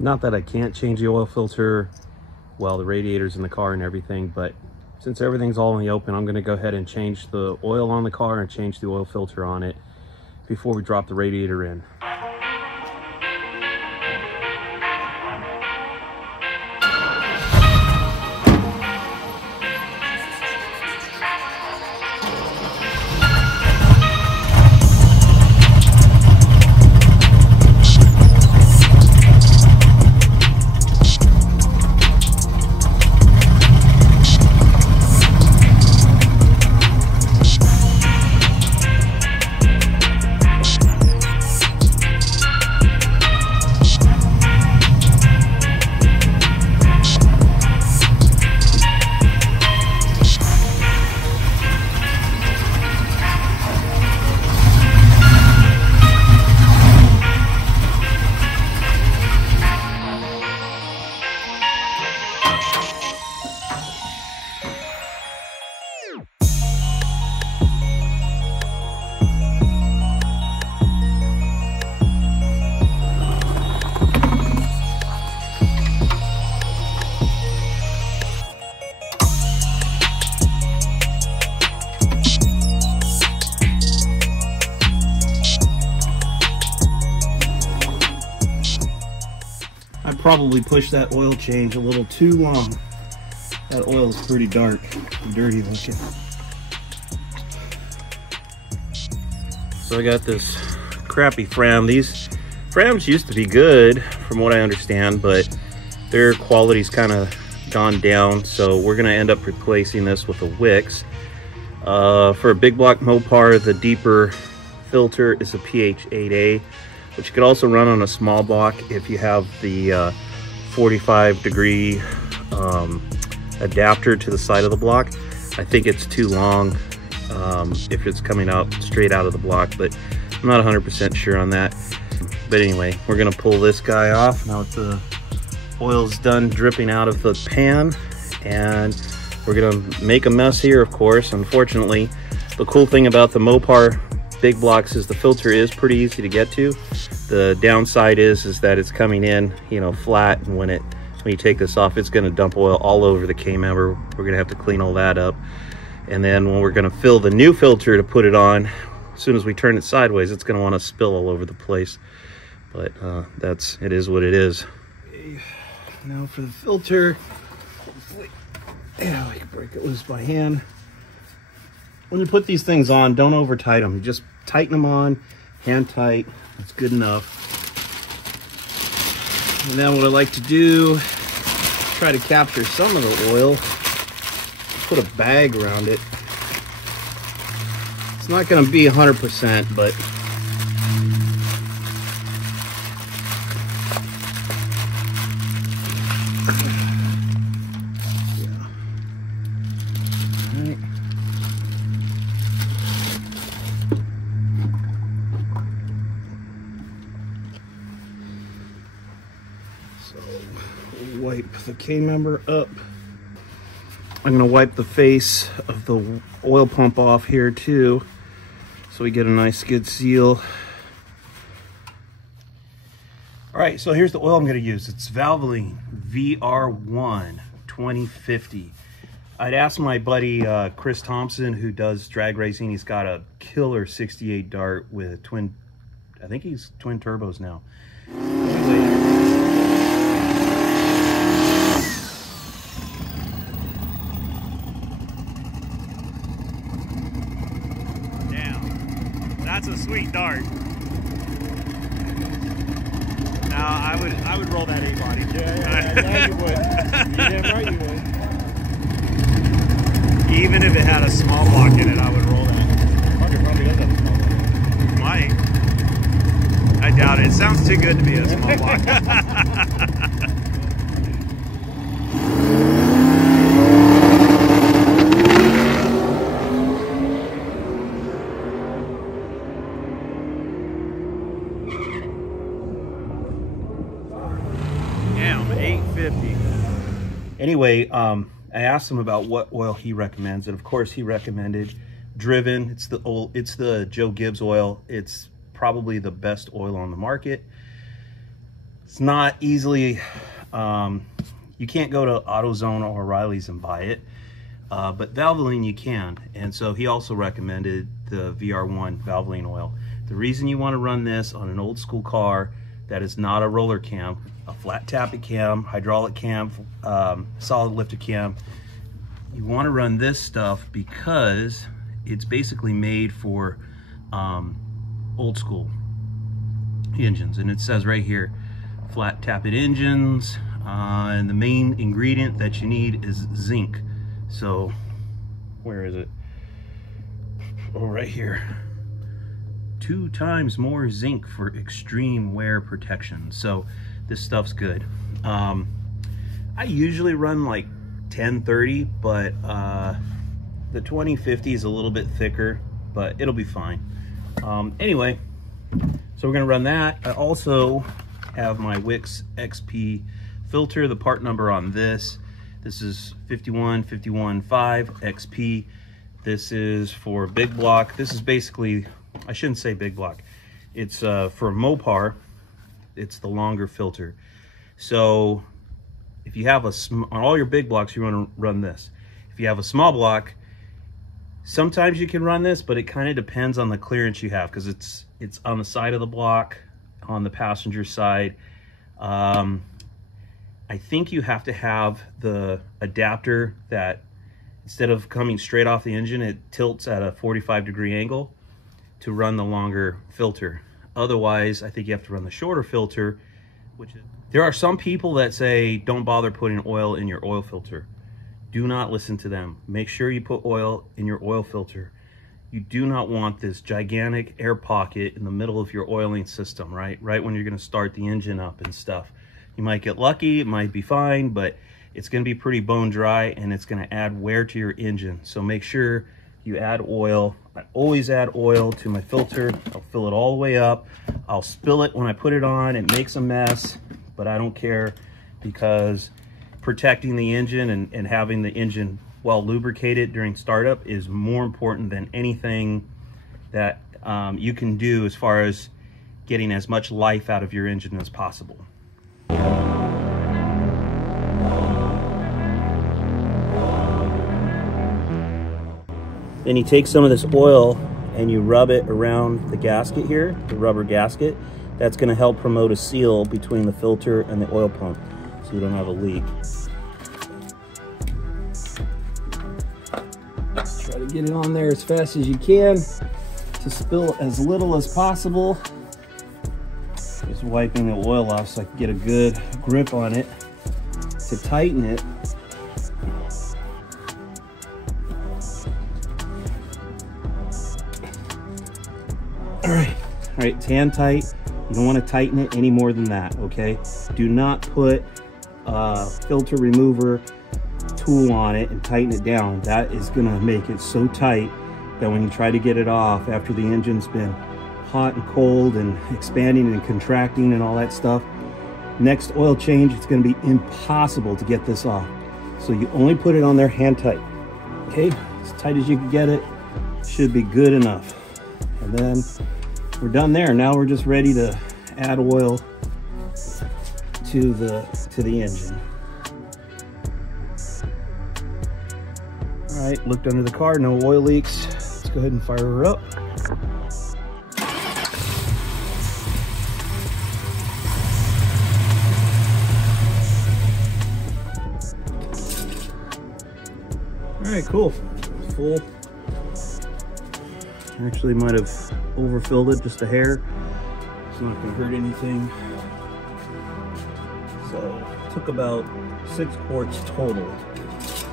Not that I can't change the oil filter while the radiator's in the car and everything, but since everything's all in the open, I'm going to go ahead and change the oil on the car and change the oil filter on it before we drop the radiator in. Probably pushed that oil change a little too long. That oil is pretty dark and dirty looking. So I got this crappy Fram. These Frams used to be good from what I understand, but their quality's kind of gone down. So we're gonna end up replacing this with a Wix. For a big block Mopar, the deeper filter is a PH8A, but you could also run on a small block if you have the 45-degree adapter to the side of the block. I think it's too long if it's coming out straight out of the block, but I'm not 100% sure on that. But anyway, we're gonna pull this guy off now that the oil's done dripping out of the pan, and we're gonna make a mess here, of course. Unfortunately, the cool thing about the Mopar big blocks is the filter is pretty easy to get to. The downside is that it's coming in, you know, flat, and when you take this off, it's going to dump oil all over the K-member. We're going to have to clean all that up, and then when we're going to fill the new filter to put it on, as soon as we turn it sideways, it's going to want to spill all over the place. But it is what it is. Okay. Now for the filter, hopefully, yeah, we can break it loose by hand. When you put these things on, don't over tight them. Just tighten them on, hand tight. That's good enough. And then what I like to do, try to capture some of the oil. Put a bag around it. It's not going to be 100%, but wipe the K-member up. I'm going to wipe the face of the oil pump off here too, so we get a nice good seal. All right, so here's the oil I'm going to use. It's Valvoline VR1 2050. I'd asked my buddy Chris Thompson, who does drag racing. He's got a killer 68 Dart with twin, I think he's twin turbos now. That's a sweet dart. Now I would roll that 8-body. Yeah, you would. You're damn right you would. Even if it had a small block in it, I would roll that. Probably does have a small block. Might. I doubt it. It sounds too good to be a small block. Anyway, I asked him about what oil he recommends, and of course he recommended Driven. It's the Joe Gibbs oil. It's probably the best oil on the market. It's not easily, you can't go to AutoZone or O'Reilly's and buy it, but Valvoline you can. And so he also recommended the VR1 Valvoline oil. The reason you want to run this on an old school car that is not a roller cam, a flat tappet cam, hydraulic cam, solid lifted cam, you want to run this stuff because it's basically made for old school engines. And it says right here, flat tappet engines, and the main ingredient that you need is zinc. So where is it? Oh, right here. 2 times more zinc for extreme wear protection. So this stuff's good. I usually run like 1030, but the 2050 is a little bit thicker, but it'll be fine. Anyway, so we're gonna run that. I also have my Wix XP filter. The part number on this is 51515 XP. This is for big block. This is basically, I shouldn't say big block. It's for Mopar. It's the longer filter. So if you have on all your big blocks, you want to run this. If you have a small block, sometimes you can run this, but it kind of depends on the clearance you have, because it's on the side of the block, on the passenger side. I think you have to have the adapter that instead of coming straight off the engine, it tilts at a 45-degree angle to run the longer filter. Otherwise, I think you have to run the shorter filter, which is, there are some people that say don't bother putting oil in your oil filter. Do not listen to them. Make sure you put oil in your oil filter. You do not want this gigantic air pocket in the middle of your oiling system, right when you're going to start the engine up and stuff. You might get lucky, it might be fine, but it's going to be pretty bone dry and it's going to add wear to your engine. So make sure you add oil. I always add oil to my filter. I'll fill it all the way up. I'll spill it when I put it on. It makes a mess, but I don't care, because protecting the engine and having the engine well lubricated during startup is more important than anything that you can do as far as getting as much life out of your engine as possible. Then you take some of this oil and you rub it around the gasket here, the rubber gasket. That's going to help promote a seal between the filter and the oil pump, so you don't have a leak. Try to get it on there as fast as you can to spill as little as possible. Just wiping the oil off so I can get a good grip on it to tighten it. All right, it's hand tight. You don't want to tighten it any more than that, okay? Do not put a filter remover tool on it and tighten it down. That is gonna make it so tight that when you try to get it off after the engine's been hot and cold and expanding and contracting and all that stuff, next oil change, it's gonna be impossible to get this off. So you only put it on there hand tight, okay? As tight as you can get it, should be good enough. And then we're done there. Now we're just ready to add oil to the engine. All right, looked under the car, no oil leaks. Let's go ahead and fire her up. All right, cool. Full. Actually might have overfilled it just a hair. It's not gonna hurt anything. So it took about 6 quarts total.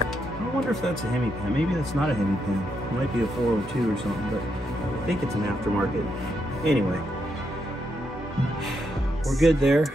I wonder if that's a Hemi pen. Maybe that's not a Hemi pen. It might be a 402 or something, but I think it's an aftermarket. Anyway, we're good there.